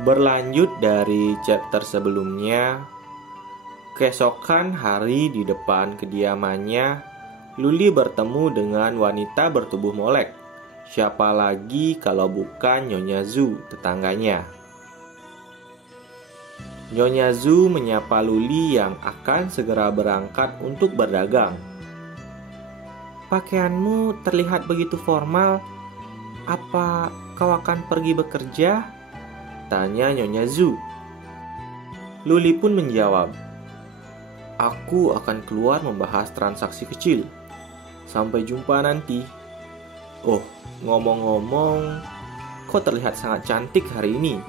Berlanjut dari chapter sebelumnya, keesokan hari di depan kediamannya, Luli bertemu dengan wanita bertubuh molek. Siapa lagi kalau bukan Nyonya Zhu, tetangganya. Nyonya Zhu menyapa Luli yang akan segera berangkat untuk berdagang. "Pakaianmu terlihat begitu formal. Apa kau akan pergi bekerja?" tanya Nyonya Zhu. Luli pun menjawab, "Aku akan keluar membahas transaksi kecil. Sampai jumpa nanti." "Oh, ngomong-ngomong, kau terlihat sangat cantik hari ini."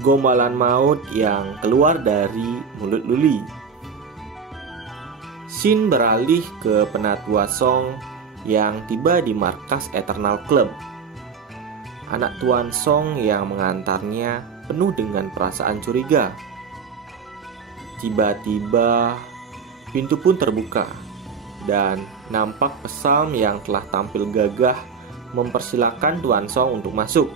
Gombalan maut yang keluar dari mulut Luli. Scene beralih ke Penatua Song yang tiba di markas Eternal Club. Anak Tuan Song yang mengantarnya penuh dengan perasaan curiga. Tiba-tiba pintu pun terbuka dan nampak Psalm yang telah tampil gagah mempersilahkan Tuan Song untuk masuk.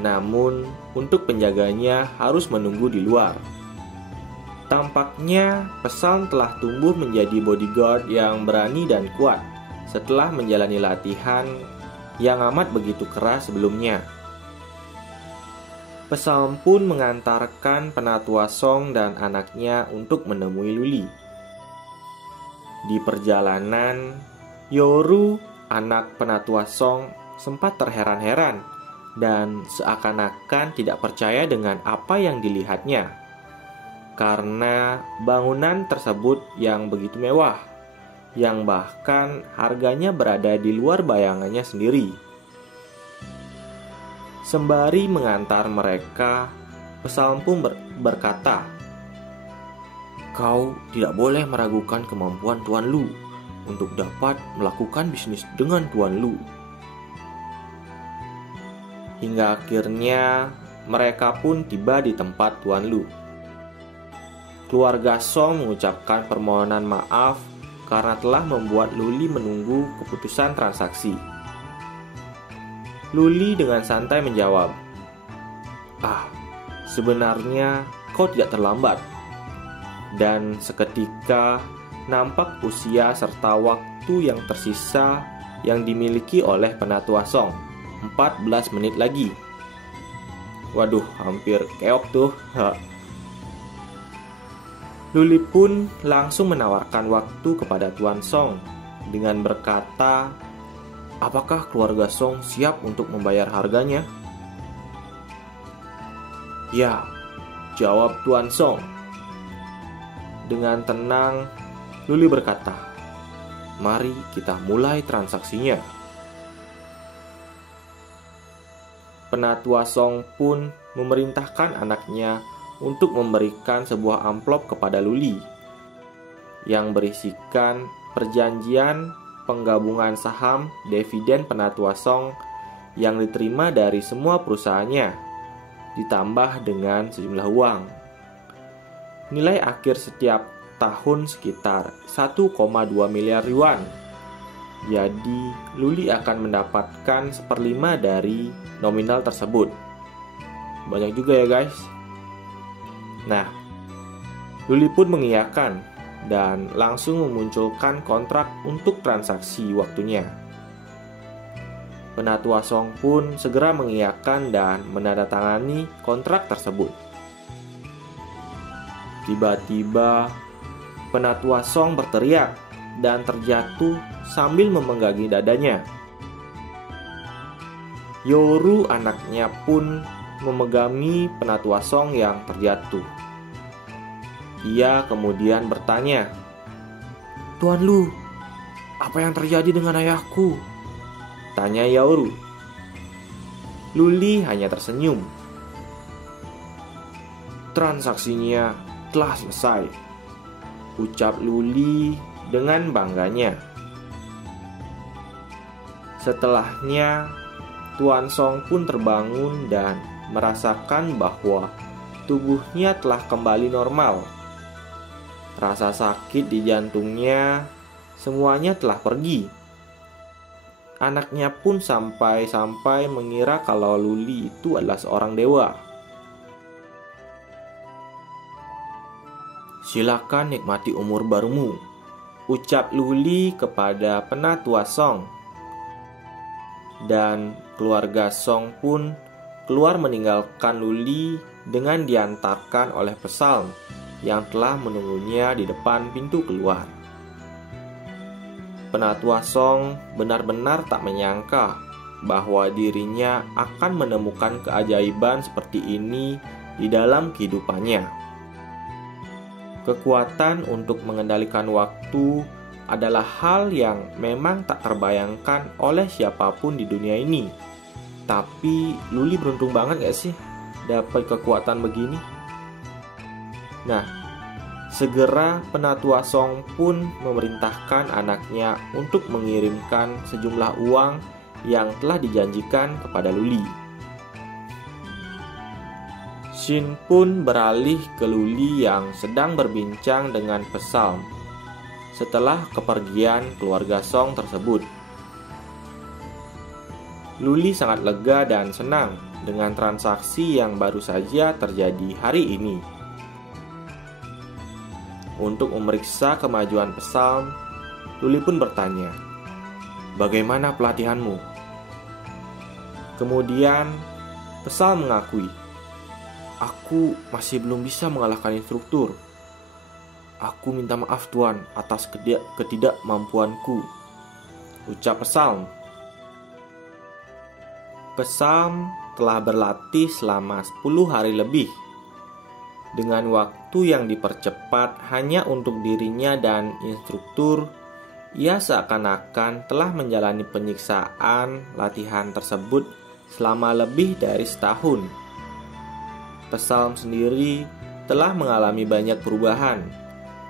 Namun untuk penjaganya harus menunggu di luar. Tampaknya Psalm telah tumbuh menjadi bodyguard yang berani dan kuat setelah menjalani latihan yang amat begitu keras sebelumnya. Psalm pun mengantarkan Penatua Song dan anaknya untuk menemui Luli. Di perjalanan, Yoru, anak Penatua Song, sempat terheran-heran dan seakan-akan tidak percaya dengan apa yang dilihatnya, karena bangunan tersebut yang begitu mewah, yang bahkan harganya berada di luar bayangannya sendiri. Sembari mengantar mereka, Psalm pun berkata, "Kau tidak boleh meragukan kemampuan Tuan Lu untuk dapat melakukan bisnis dengan Tuan Lu." Hingga akhirnya mereka pun tiba di tempat Tuan Lu. Keluarga Song mengucapkan permohonan maaf karena telah membuat Luli menunggu keputusan transaksi. Luli dengan santai menjawab, "Sebenarnya kau tidak terlambat." Dan seketika nampak usia serta waktu yang tersisa yang dimiliki oleh Penatua Song. 14 menit lagi. Waduh, hampir keok tuh. Luli pun langsung menawarkan waktu kepada Tuan Song dengan berkata, "Apakah keluarga Song siap untuk membayar harganya?" "Ya," jawab Tuan Song. Dengan tenang, Luli berkata, "Mari kita mulai transaksinya." Penatua Song pun memerintahkan anaknya untuk memberikan sebuah amplop kepada Luli yang berisikan perjanjian penggabungan saham dividen Penatua Song yang diterima dari semua perusahaannya, ditambah dengan sejumlah uang. Nilai akhir setiap tahun sekitar 1,2 miliar yuan. Jadi, Luli akan mendapatkan 1/5 dari nominal tersebut. Banyak juga ya guys. Nah, Luli pun mengiyakan dan langsung memunculkan kontrak untuk transaksi waktunya. Penatua Song pun segera mengiyakan dan menandatangani kontrak tersebut. Tiba-tiba, Penatua Song berteriak dan terjatuh sambil memenggangi dadanya. Yoru, anaknya pun memegangi Penatua Song yang terjatuh. Ia kemudian bertanya, "Tuan Lu, apa yang terjadi dengan ayahku?" tanya Yoru. Luli hanya tersenyum. "Transaksinya telah selesai," ucap Luli dengan bangganya. Setelahnya, Tuan Song pun terbangun dan merasakan bahwa tubuhnya telah kembali normal. Rasa sakit di jantungnya, semuanya telah pergi. Anaknya pun sampai-sampai mengira kalau Luli itu adalah seorang dewa. "Silakan nikmati umur barumu," ucap Luli kepada penatua Song. Dan keluarga Song pun keluar meninggalkan Luli dengan diantarkan oleh Psalm yang telah menunggunya di depan pintu keluar. Penatua Song benar-benar tak menyangka bahwa dirinya akan menemukan keajaiban seperti ini di dalam kehidupannya. Kekuatan untuk mengendalikan waktu adalah hal yang memang tak terbayangkan oleh siapapun di dunia ini. Tapi Luli beruntung banget gak sih dapat kekuatan begini? Nah, segera penatua Song pun memerintahkan anaknya untuk mengirimkan sejumlah uang yang telah dijanjikan kepada Luli. Shin pun beralih ke Luli yang sedang berbincang dengan Psalm setelah kepergian keluarga Song tersebut. Luli sangat lega dan senang dengan transaksi yang baru saja terjadi hari ini. Untuk memeriksa kemajuan Psalm, Luli pun bertanya, "Bagaimana pelatihanmu?" Kemudian Psalm mengakui, "Aku masih belum bisa mengalahkan instruktur. Aku minta maaf Tuan atas ketidakmampuanku," ucap Psalm. Psalm telah berlatih selama 10 hari lebih, dengan waktu yang dipercepat hanya untuk dirinya dan instruktur. Ia seakan-akan telah menjalani penyiksaan latihan tersebut selama lebih dari setahun. Psalm sendiri telah mengalami banyak perubahan.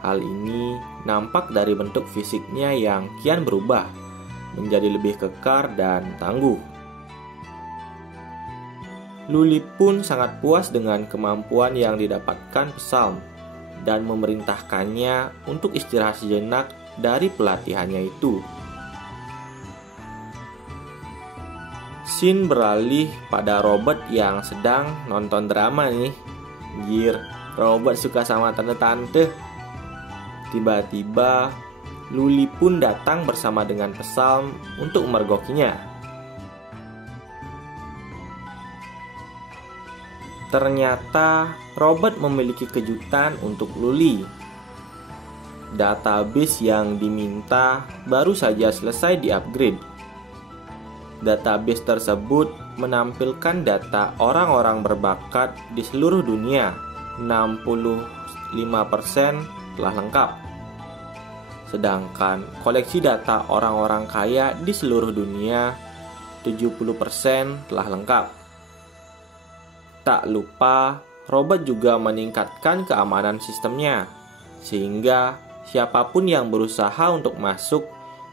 Hal ini nampak dari bentuk fisiknya yang kian berubah menjadi lebih kekar dan tangguh. Luli pun sangat puas dengan kemampuan yang didapatkan Psalm dan memerintahkannya untuk istirahat sejenak dari pelatihannya itu. Shin beralih pada Robert yang sedang nonton drama nih. Gir, Robert suka sama tante-tante. Tiba-tiba Luli pun datang bersama dengan Psalm untuk memergokinya. Ternyata Robert memiliki kejutan untuk Luli. Database yang diminta baru saja selesai di-upgrade. Database tersebut menampilkan data orang-orang berbakat di seluruh dunia. 65% telah lengkap. Sedangkan koleksi data orang-orang kaya di seluruh dunia 70% telah lengkap. Tak lupa, Robert juga meningkatkan keamanan sistemnya, sehingga siapapun yang berusaha untuk masuk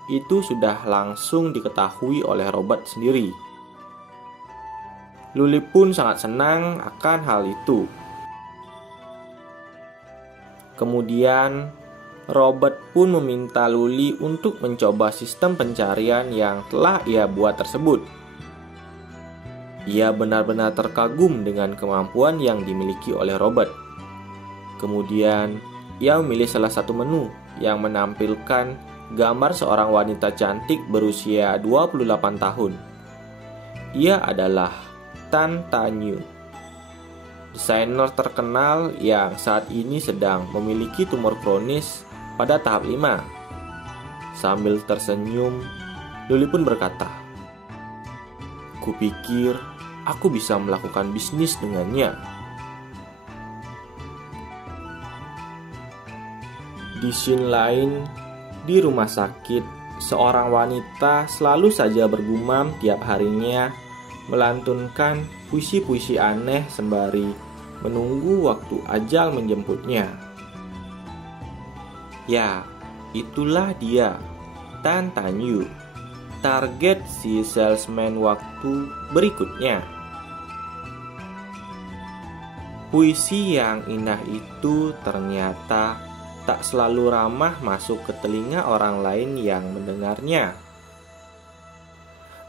itu sudah langsung diketahui oleh Robert sendiri. Luli pun sangat senang akan hal itu. Kemudian, Robert pun meminta Luli untuk mencoba sistem pencarian yang telah ia buat tersebut. Ia benar-benar terkagum dengan kemampuan yang dimiliki oleh Robert. Kemudian, ia memilih salah satu menu yang menampilkan gambar seorang wanita cantik berusia 28 tahun. Ia adalah Tan Tanyu, desainer terkenal yang saat ini sedang memiliki tumor kronis pada tahap 5. Sambil tersenyum, Luli pun berkata, "Kupikir aku bisa melakukan bisnis dengannya." Di scene lain, di rumah sakit, seorang wanita selalu saja bergumam tiap harinya melantunkan puisi-puisi aneh sembari menunggu waktu ajal menjemputnya. Ya, itulah dia, Tan Tanyu, target si salesman waktu berikutnya. Puisi yang indah itu ternyata tak selalu ramah masuk ke telinga orang lain yang mendengarnya.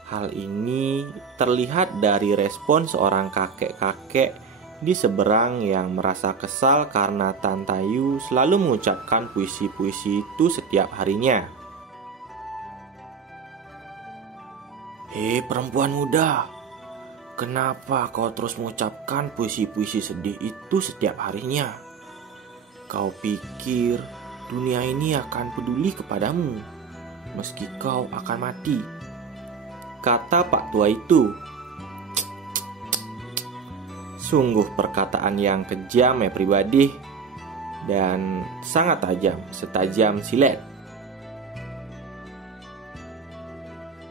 Hal ini terlihat dari respon seorang kakek-kakek di seberang yang merasa kesal karena Tantayu selalu mengucapkan puisi-puisi itu setiap harinya. "Hei perempuan muda, kenapa kau terus mengucapkan puisi-puisi sedih itu setiap harinya? Kau pikir dunia ini akan peduli kepadamu meski kau akan mati?" kata Pak tua itu. Sungguh perkataan yang kejam ya pribadi, dan sangat tajam, setajam silet.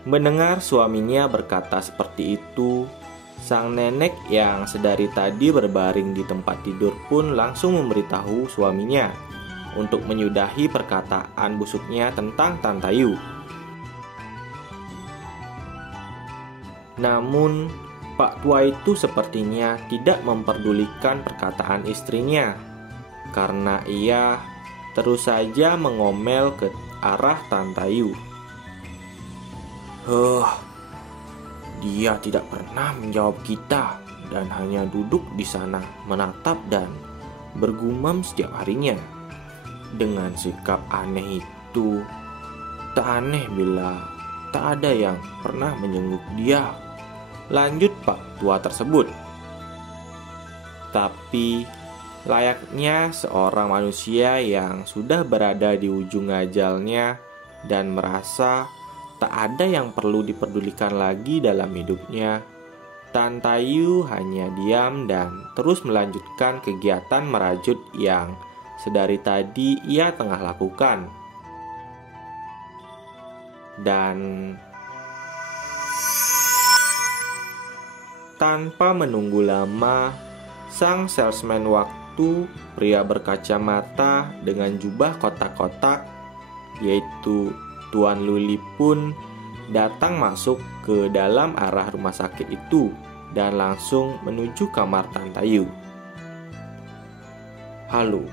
Mendengar suaminya berkata seperti itu, sang nenek yang sedari tadi berbaring di tempat tidur pun langsung memberitahu suaminya untuk menyudahi perkataan busuknya tentang Tantayu. Namun Pak tua itu sepertinya tidak memperdulikan perkataan istrinya, karena ia terus saja mengomel ke arah Tantayu. Dia tidak pernah menjawab kita dan hanya duduk di sana menatap dan bergumam setiap harinya. Dengan sikap aneh itu, tak aneh bila tak ada yang pernah menjenguk dia, lanjut Pak tua tersebut. Tapi layaknya seorang manusia yang sudah berada di ujung ajalnya dan merasa tak ada yang perlu diperdulikan lagi dalam hidupnya, Tantayu hanya diam dan terus melanjutkan kegiatan merajut yang sedari tadi ia tengah lakukan. Dan tanpa menunggu lama, sang salesman waktu, pria berkacamata dengan jubah kotak-kotak, yaitu Tuan Luli pun datang masuk ke dalam arah rumah sakit itu dan langsung menuju kamar Tantayu. "Halo,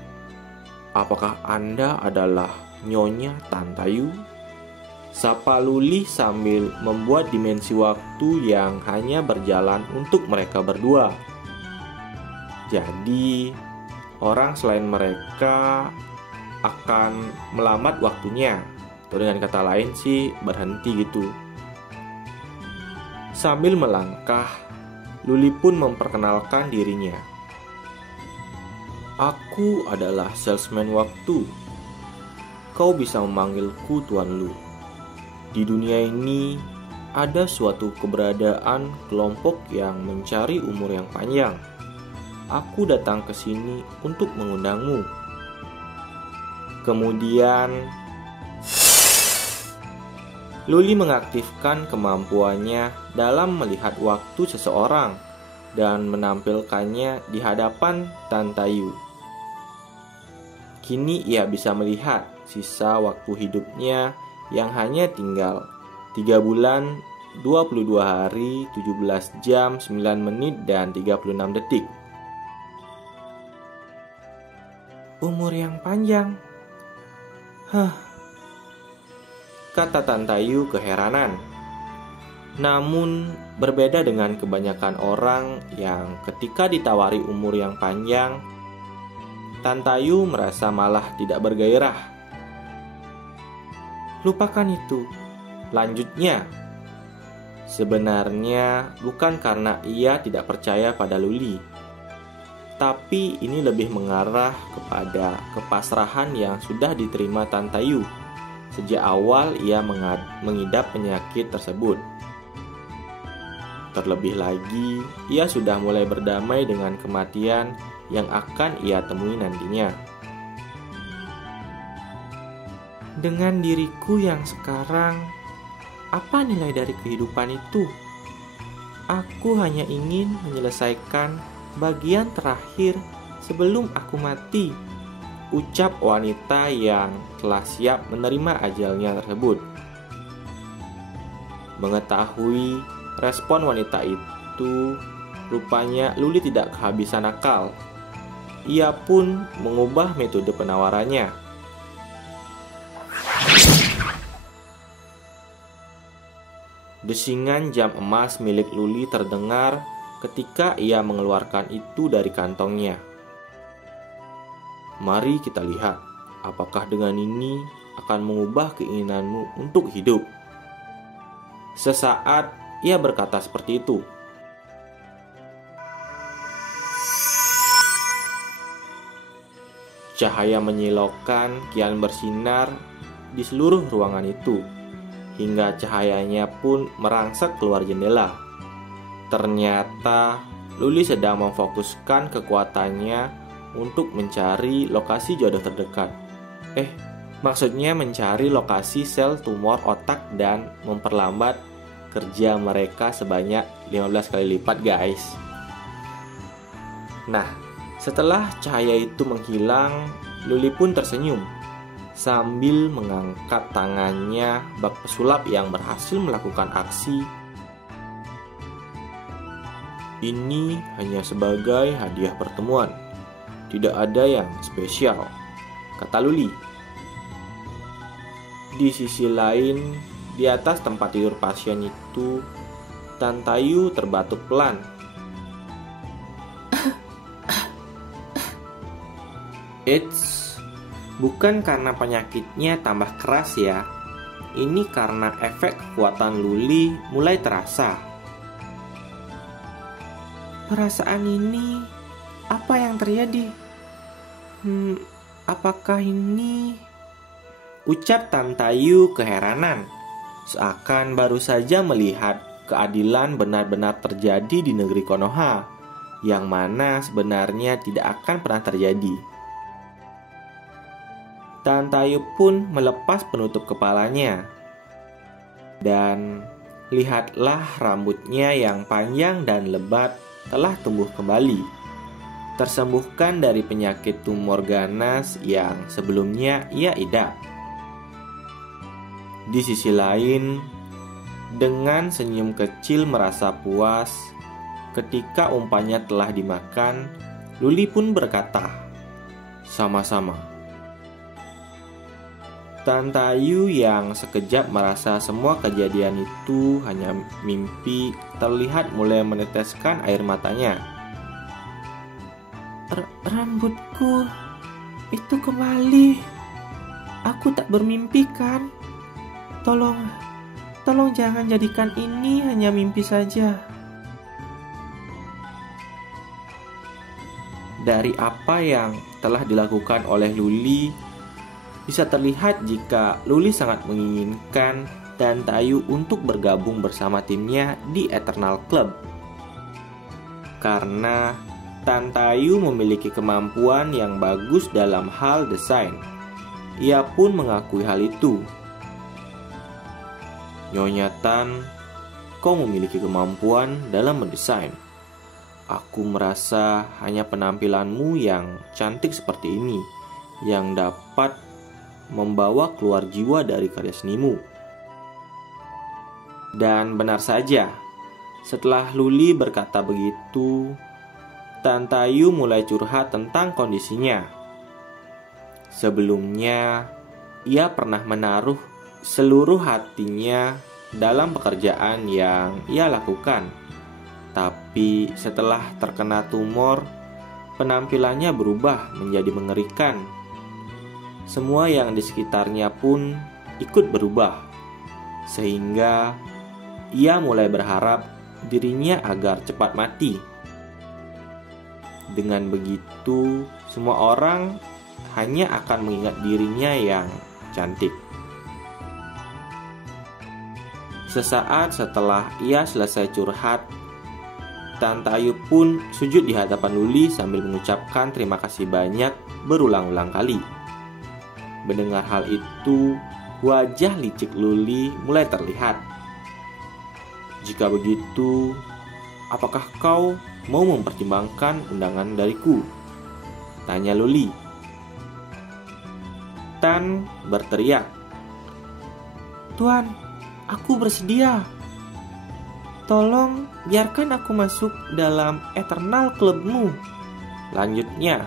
apakah Anda adalah Nyonya Tantayu?" sapa Luli sambil membuat dimensi waktu yang hanya berjalan untuk mereka berdua. Jadi, orang selain mereka akan melambat waktunya, atau dengan kata lain sih berhenti gitu. Sambil melangkah, Luli pun memperkenalkan dirinya. "Aku adalah salesman waktu. Kau bisa memanggilku Tuan Lu. Di dunia ini ada suatu keberadaan kelompok yang mencari umur yang panjang. Aku datang ke sini untuk mengundangmu." Kemudian Luli mengaktifkan kemampuannya dalam melihat waktu seseorang dan menampilkannya di hadapan Tantayu. Kini ia bisa melihat sisa waktu hidupnya yang hanya tinggal 3 bulan, 22 hari, 17 jam, 9 menit, dan 36 detik. "Umur yang panjang?" kata Tantayu keheranan. Namun berbeda dengan kebanyakan orang yang ketika ditawari umur yang panjang, Tantayu merasa malah tidak bergairah. "Lupakan itu," lanjutnya. Sebenarnya bukan karena ia tidak percaya pada Luli, tapi ini lebih mengarah kepada kepasrahan yang sudah diterima Tantayu sejak awal ia mengidap penyakit tersebut. Terlebih lagi, ia sudah mulai berdamai dengan kematian yang akan ia temui nantinya. "Dengan diriku yang sekarang, apa nilai dari kehidupan itu? Aku hanya ingin menyelesaikan bagian terakhir sebelum aku mati," ucap wanita yang telah siap menerima ajalnya tersebut. Mengetahui respon wanita itu, rupanya Luli tidak kehabisan akal. Ia pun mengubah metode penawarannya. Desingan jam emas milik Luli terdengar ketika ia mengeluarkan itu dari kantongnya. Mari kita lihat, apakah dengan ini akan mengubah keinginanmu untuk hidup. Sesaat ia berkata seperti itu. Cahaya menyilaukan kian bersinar di seluruh ruangan itu, hingga cahayanya pun merangsek keluar jendela. Ternyata Luli sedang memfokuskan kekuatannya untuk mencari lokasi jodoh terdekat. Maksudnya mencari lokasi sel tumor otak dan memperlambat kerja mereka sebanyak 15 kali lipat, guys. Nah, setelah cahaya itu menghilang, Luli pun tersenyum sambil mengangkat tangannya bak pesulap yang berhasil melakukan aksi. Ini hanya sebagai hadiah pertemuan, tidak ada yang spesial, kata Luli. Di sisi lain, di atas tempat tidur pasien itu, Tan Tayu terbatuk pelan. Bukan karena penyakitnya tambah keras ya. Ini karena efek kekuatan Luli mulai terasa. Perasaan ini, apa yang terjadi? Apakah ini? Ucap Tan Tayu keheranan, seakan baru saja melihat keadilan benar-benar terjadi di negeri Konoha, yang mana sebenarnya tidak akan pernah terjadi. Tan Tayu pun melepas penutup kepalanya. Dan lihatlah rambutnya yang panjang dan lebat telah tumbuh kembali, tersembuhkan dari penyakit tumor ganas yang sebelumnya ia idap. Di sisi lain, dengan senyum kecil merasa puas ketika umpannya telah dimakan, Luli pun berkata, "Sama-sama." Tan Tayu yang sekejap merasa semua kejadian itu hanya mimpi, terlihat mulai meneteskan air matanya. Rambutku itu kembali. Aku tak bermimpi kan? Tolong jangan jadikan ini hanya mimpi saja. Dari apa yang telah dilakukan oleh Luli, bisa terlihat jika Luli sangat menginginkan Tan Tayu untuk bergabung bersama timnya di Eternal Club. Karena Tan Tayu memiliki kemampuan yang bagus dalam hal desain. Ia pun mengakui hal itu. "Nyonya Tan, kau memiliki kemampuan dalam mendesain. Aku merasa hanya penampilanmu yang cantik seperti ini yang dapat membawa keluar jiwa dari karya senimu." Dan benar saja, setelah Luli berkata begitu, Tan Tayu mulai curhat tentang kondisinya. Sebelumnya, ia pernah menaruh seluruh hatinya dalam pekerjaan yang ia lakukan. Tapi setelah terkena tumor, penampilannya berubah menjadi mengerikan. Semua yang di sekitarnya pun ikut berubah, sehingga ia mulai berharap dirinya agar cepat mati. Dengan begitu, semua orang hanya akan mengingat dirinya yang cantik. Sesaat setelah ia selesai curhat, Tan Tayu pun sujud di hadapan Luli sambil mengucapkan terima kasih banyak berulang-ulang kali. Mendengar hal itu, wajah licik Luli mulai terlihat. "Jika begitu, apakah kau mau mempertimbangkan undangan dariku?" tanya Luli. Tan berteriak, "Tuan, aku bersedia. Tolong biarkan aku masuk dalam Eternal Clubmu," lanjutnya.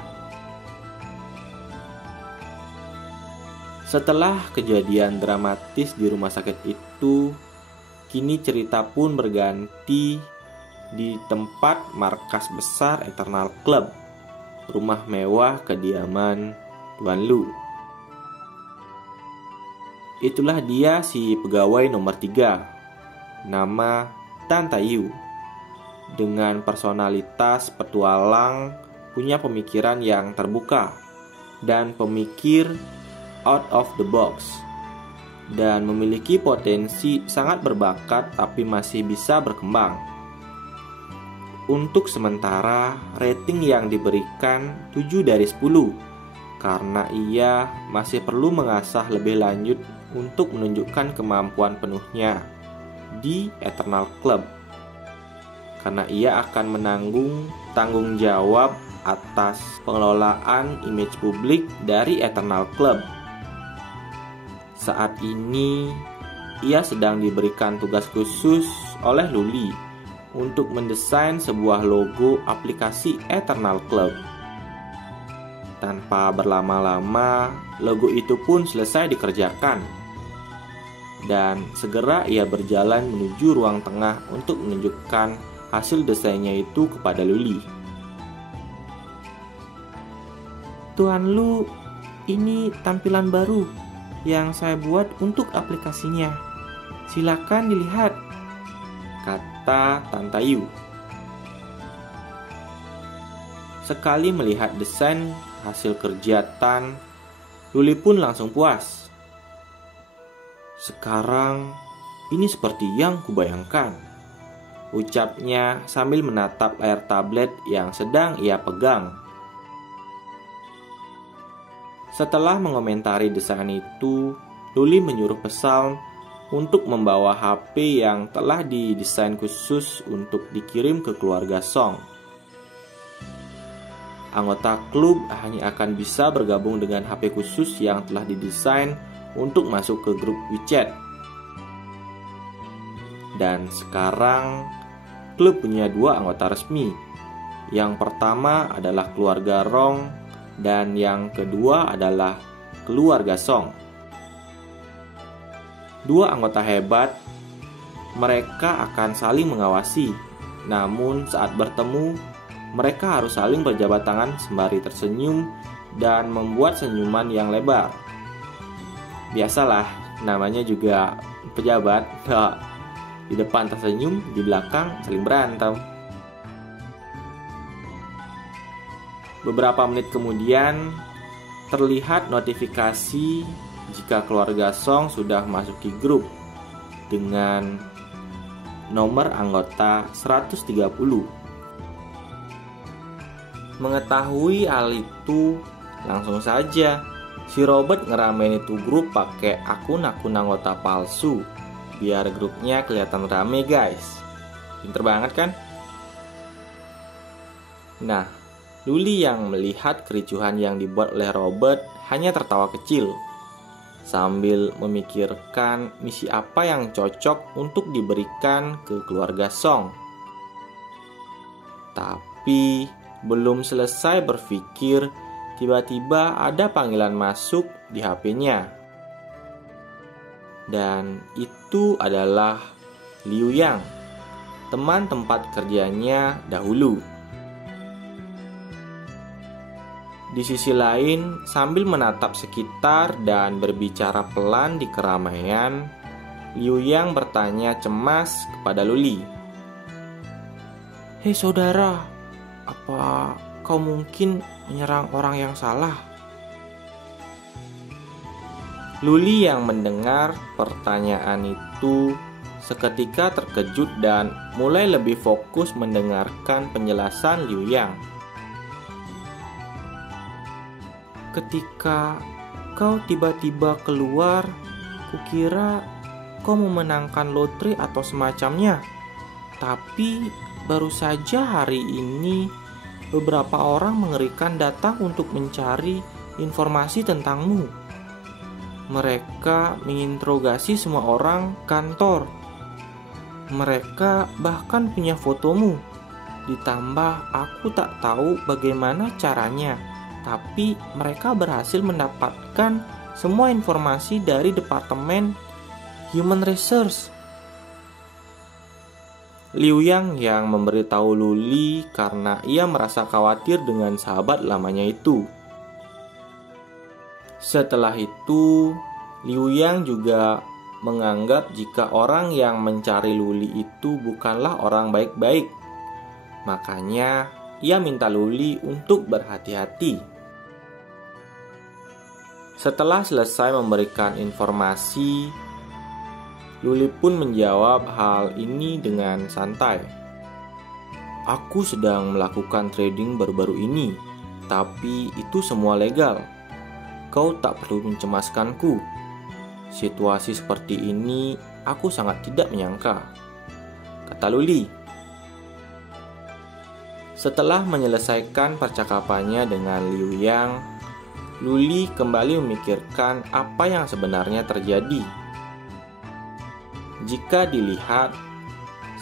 Setelah kejadian dramatis di rumah sakit itu, kini cerita pun berganti di tempat markas besar Eternal Club, rumah mewah kediaman Tuan Lu. Itulah dia si pegawai nomor 3, nama Tan Tayu. Dengan personalitas petualang, punya pemikiran yang terbuka dan pemikir out of the box, dan memiliki potensi sangat berbakat tapi masih bisa berkembang. Untuk sementara, rating yang diberikan 7 dari 10 karena ia masih perlu mengasah lebih lanjut untuk menunjukkan kemampuan penuhnya di Eternal Club, karena ia akan menanggung tanggung jawab atas pengelolaan image publik dari Eternal Club. Saat ini, ia sedang diberikan tugas khusus oleh Luli untuk mendesain sebuah logo aplikasi Eternal Club. Tanpa berlama-lama, logo itu pun selesai dikerjakan. Dan segera ia berjalan menuju ruang tengah untuk menunjukkan hasil desainnya itu kepada Luli. Tuan Lu, ini tampilan baru yang saya buat untuk aplikasinya. Silakan dilihat, kata Tan Tayu. Sekali melihat desain hasil kerja Tan, Luli pun langsung puas. Sekarang ini seperti yang kubayangkan, ucapnya sambil menatap layar tablet yang sedang ia pegang. Setelah mengomentari desain itu, Luli menyuruh Psalm untuk membawa HP yang telah didesain khusus untuk dikirim ke keluarga Song. Anggota klub hanya akan bisa bergabung dengan HP khusus yang telah didesain untuk masuk ke grup WeChat. Dan sekarang, klub punya 2 anggota resmi. Yang pertama adalah keluarga Rong, dan yang kedua adalah keluarga Song. 2 anggota hebat, mereka akan saling mengawasi. Namun saat bertemu, mereka harus saling berjabat tangan sembari tersenyum dan membuat senyuman yang lebar. Biasalah, namanya juga pejabat. Di depan tersenyum, di belakang saling berantem. Beberapa menit kemudian, terlihat notifikasi jika keluarga Song sudah masuki grup dengan nomor anggota 130. Mengetahui hal itu, langsung saja si Robert ngeramein itu grup pakai akun-akun anggota palsu biar grupnya kelihatan rame, guys. Pinter banget kan? Nah, Luli yang melihat kericuhan yang dibuat oleh Robert hanya tertawa kecil sambil memikirkan misi apa yang cocok untuk diberikan ke keluarga Song. Tapi belum selesai berpikir, tiba-tiba ada panggilan masuk di HP-nya. Dan itu adalah Liu Yang, teman tempat kerjanya dahulu. Di sisi lain, sambil menatap sekitar dan berbicara pelan di keramaian, Liu Yang bertanya cemas kepada Luli. "Hei saudara, apa kau mungkin menyerang orang yang salah?" Luli yang mendengar pertanyaan itu seketika terkejut dan mulai lebih fokus mendengarkan penjelasan Liu Yang. "Ketika kau tiba-tiba keluar, kukira kau memenangkan lotre atau semacamnya. Tapi baru saja hari ini beberapa orang mengerikan datang untuk mencari informasi tentangmu. Mereka menginterogasi semua orang kantor. Mereka bahkan punya fotomu. Ditambah aku tak tahu bagaimana caranya, tapi mereka berhasil mendapatkan semua informasi dari Departemen Human Resource." Liu Yang yang memberitahu Luli karena ia merasa khawatir dengan sahabat lamanya itu. Setelah itu, Liu Yang juga menganggap jika orang yang mencari Luli itu bukanlah orang baik-baik. Makanya, ia minta Luli untuk berhati-hati. Setelah selesai memberikan informasi, Luli pun menjawab hal ini dengan santai. Aku sedang melakukan trading baru-baru ini, tapi itu semua legal. Kau tak perlu mencemaskanku. Situasi seperti ini aku sangat tidak menyangka, kata Luli. Setelah menyelesaikan percakapannya dengan Liu Yang, Luli kembali memikirkan apa yang sebenarnya terjadi. Jika dilihat,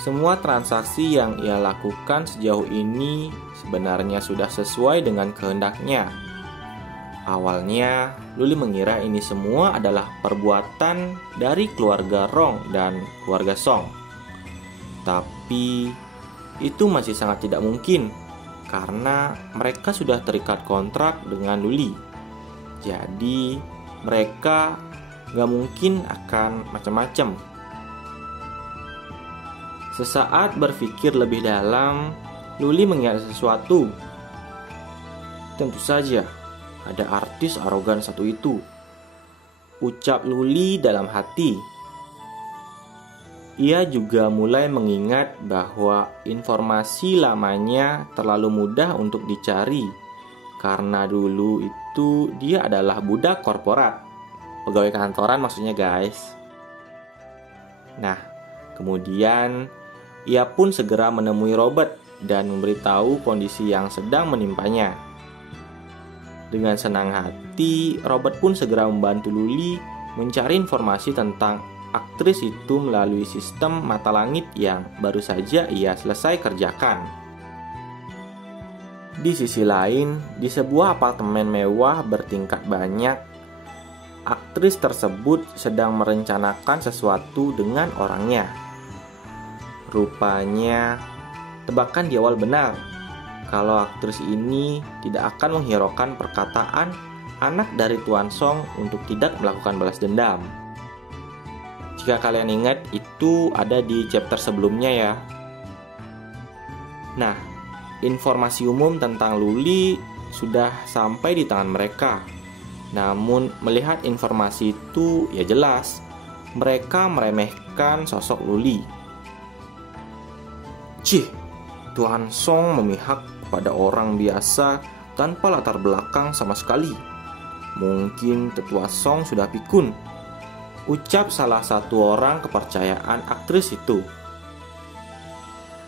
semua transaksi yang ia lakukan sejauh ini sebenarnya sudah sesuai dengan kehendaknya. Awalnya, Luli mengira ini semua adalah perbuatan dari keluarga Rong dan keluarga Song. Tapi, itu masih sangat tidak mungkin karena mereka sudah terikat kontrak dengan Luli. Jadi, mereka gak mungkin akan macam-macam. Sesaat berpikir lebih dalam, Luli mengingat sesuatu. Tentu saja, ada artis arogan satu itu, ucap Luli dalam hati. Ia juga mulai mengingat bahwa informasi lamanya terlalu mudah untuk dicari, karena dulu itu dia adalah budak korporat, pegawai kantoran maksudnya guys. Nah, kemudian ia pun segera menemui Robert dan memberitahu kondisi yang sedang menimpanya. Dengan senang hati, Robert pun segera membantu Luli mencari informasi tentang aktris itu melalui sistem mata langit yang baru saja ia selesai kerjakan. Di sisi lain, di sebuah apartemen mewah bertingkat banyak, aktris tersebut sedang merencanakan sesuatu dengan orangnya. Rupanya, tebakan di awal benar kalau aktris ini tidak akan menghiraukan perkataan anak dari Tuan Song untuk tidak melakukan balas dendam. Jika kalian ingat, itu ada di chapter sebelumnya ya. Nah, informasi umum tentang Luli sudah sampai di tangan mereka. Namun, melihat informasi itu, ya jelas, mereka meremehkan sosok Luli. Cih, Tuan Song memihak kepada orang biasa tanpa latar belakang sama sekali. Mungkin tetua Song sudah pikun, ucap salah satu orang kepercayaan aktris itu.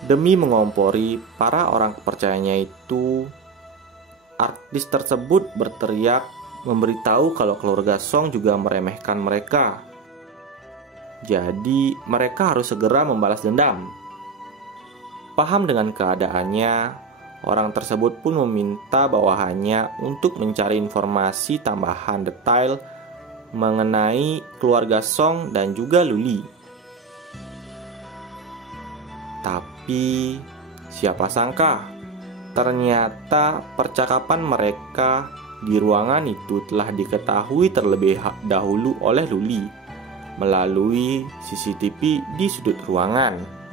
Demi mengompori para orang kepercayaannya itu, artis tersebut berteriak memberitahu kalau keluarga Song juga meremehkan mereka. Jadi mereka harus segera membalas dendam. Paham dengan keadaannya, orang tersebut pun meminta bawahannya untuk mencari informasi tambahan detail mengenai keluarga Song dan juga Luli. Tapi, siapa sangka, ternyata percakapan mereka di ruangan itu telah diketahui terlebih dahulu oleh Luli melalui CCTV di sudut ruangan.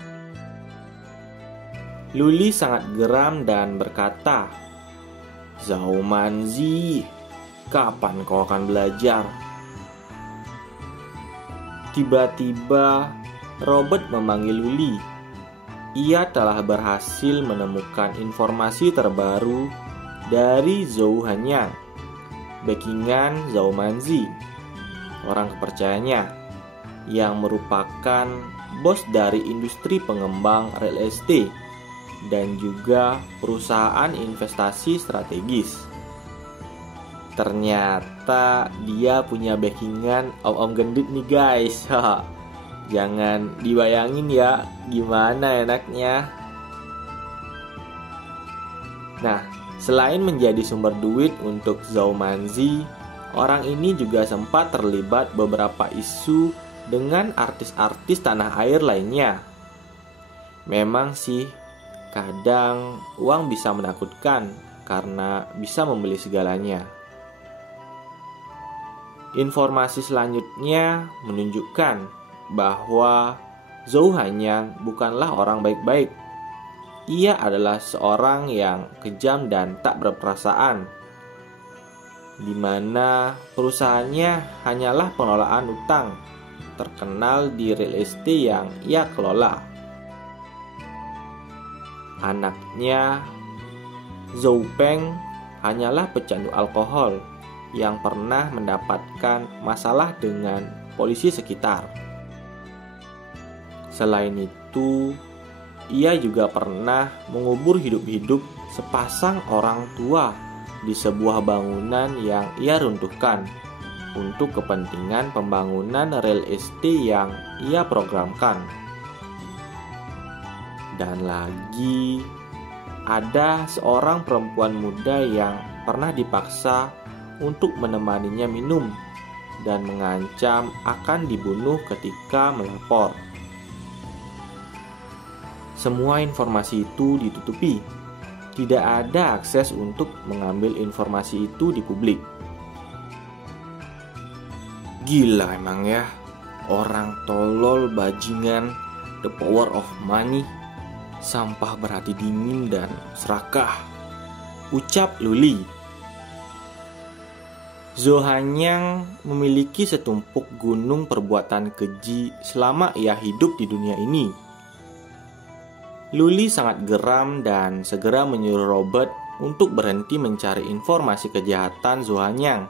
Luli sangat geram dan berkata, Zhao Manzi, kapan kau akan belajar? Tiba-tiba, Robert memanggil Luli. Ia telah berhasil menemukan informasi terbaru dari Zhou Hanyang, backingan Zhao Manzi, orang kepercayaannya, yang merupakan bos dari industri pengembang real estate dan juga perusahaan investasi strategis. Ternyata dia punya backingan om-om gendut nih guys. Jangan dibayangin ya gimana enaknya. Nah, selain menjadi sumber duit untuk Zhao Manzi, orang ini juga sempat terlibat beberapa isu dengan artis-artis tanah air lainnya. Memang sih, kadang uang bisa menakutkan karena bisa membeli segalanya. Informasi selanjutnya menunjukkan bahwa Zhou Hanyang bukanlah orang baik-baik. Ia adalah seorang yang kejam dan tak berperasaan, di mana perusahaannya hanyalah pengelolaan utang terkenal di real estate yang ia kelola. Anaknya, Zhou Peng, hanyalah pecandu alkohol yang pernah mendapatkan masalah dengan polisi sekitar. Selain itu, ia juga pernah mengubur hidup-hidup sepasang orang tua di sebuah bangunan yang ia runtuhkan untuk kepentingan pembangunan real estate yang ia programkan. Dan lagi, ada seorang perempuan muda yang pernah dipaksa untuk menemaninya minum dan mengancam akan dibunuh ketika melapor. Semua informasi itu ditutupi. Tidak ada akses untuk mengambil informasi itu di publik. Gila emang ya, orang tolol bajingan, the power of money, sampah berhati dingin dan serakah, ucap Luli. Zhou Hanyang memiliki setumpuk gunung perbuatan keji selama ia hidup di dunia ini. Luli sangat geram dan segera menyuruh Robert untuk berhenti mencari informasi kejahatan Zhou Hanyang,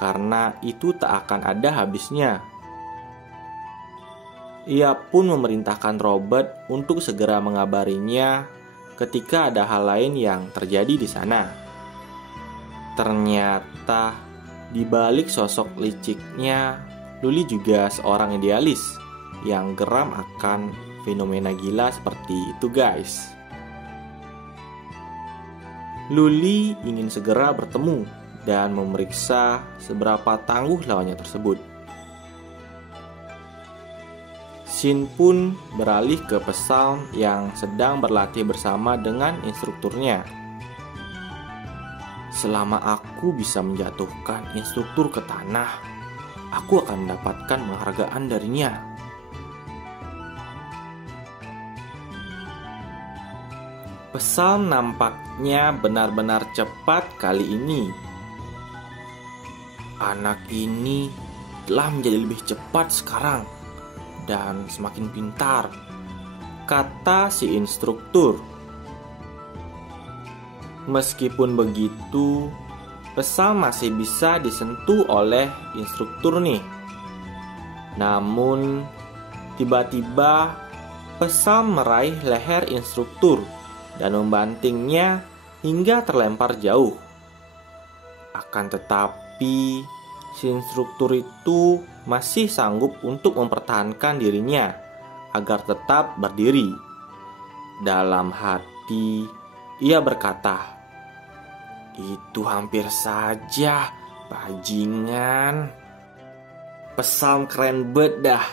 karena itu tak akan ada habisnya. Ia pun memerintahkan Robert untuk segera mengabarinya ketika ada hal lain yang terjadi di sana. Ternyata di balik sosok liciknya, Luli juga seorang idealis yang geram akan fenomena gila seperti itu, guys. Luli ingin segera bertemu dan memeriksa seberapa tangguh lawannya tersebut. Shin pun beralih ke Psalm yang sedang berlatih bersama dengan instrukturnya. Selama aku bisa menjatuhkan instruktur ke tanah, aku akan mendapatkan penghargaan darinya. Psalm nampaknya benar-benar cepat kali ini. Anak ini telah menjadi lebih cepat sekarang dan semakin pintar, kata si instruktur. Meskipun begitu, Psalm masih bisa disentuh oleh instruktur nih. Namun, tiba-tiba Psalm meraih leher instruktur dan membantingnya hingga terlempar jauh. Akan tetapi, si instruktur itu masih sanggup untuk mempertahankan dirinya agar tetap berdiri. Dalam hati, ia berkata, "Itu hampir saja, bajingan. Psalm keren banget dah."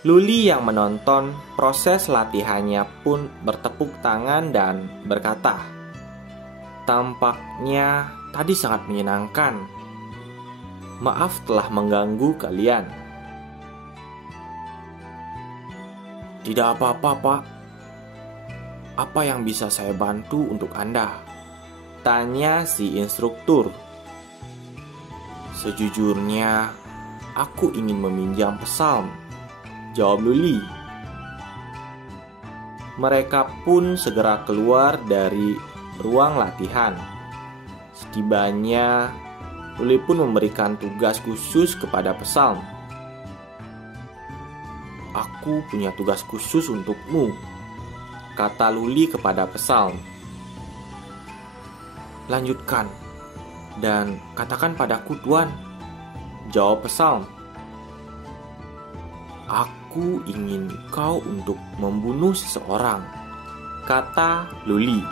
Luli yang menonton proses latihannya pun bertepuk tangan dan berkata, "Tampaknya tadi sangat menyenangkan. Maaf telah mengganggu kalian." "Tidak apa-apa, Pak. Apa yang bisa saya bantu untuk Anda?" tanya si instruktur. "Sejujurnya, aku ingin meminjam Psalm," jawab Luli. Mereka pun segera keluar dari ruang latihan. Setibanya, Luli pun memberikan tugas khusus kepada Psalm. "Aku punya tugas khusus untukmu," kata Luli kepada Psalm. "Lanjutkan dan katakan padaku, Tuan," jawab Psalm. "Aku ingin kau untuk membunuh seseorang," kata Luli.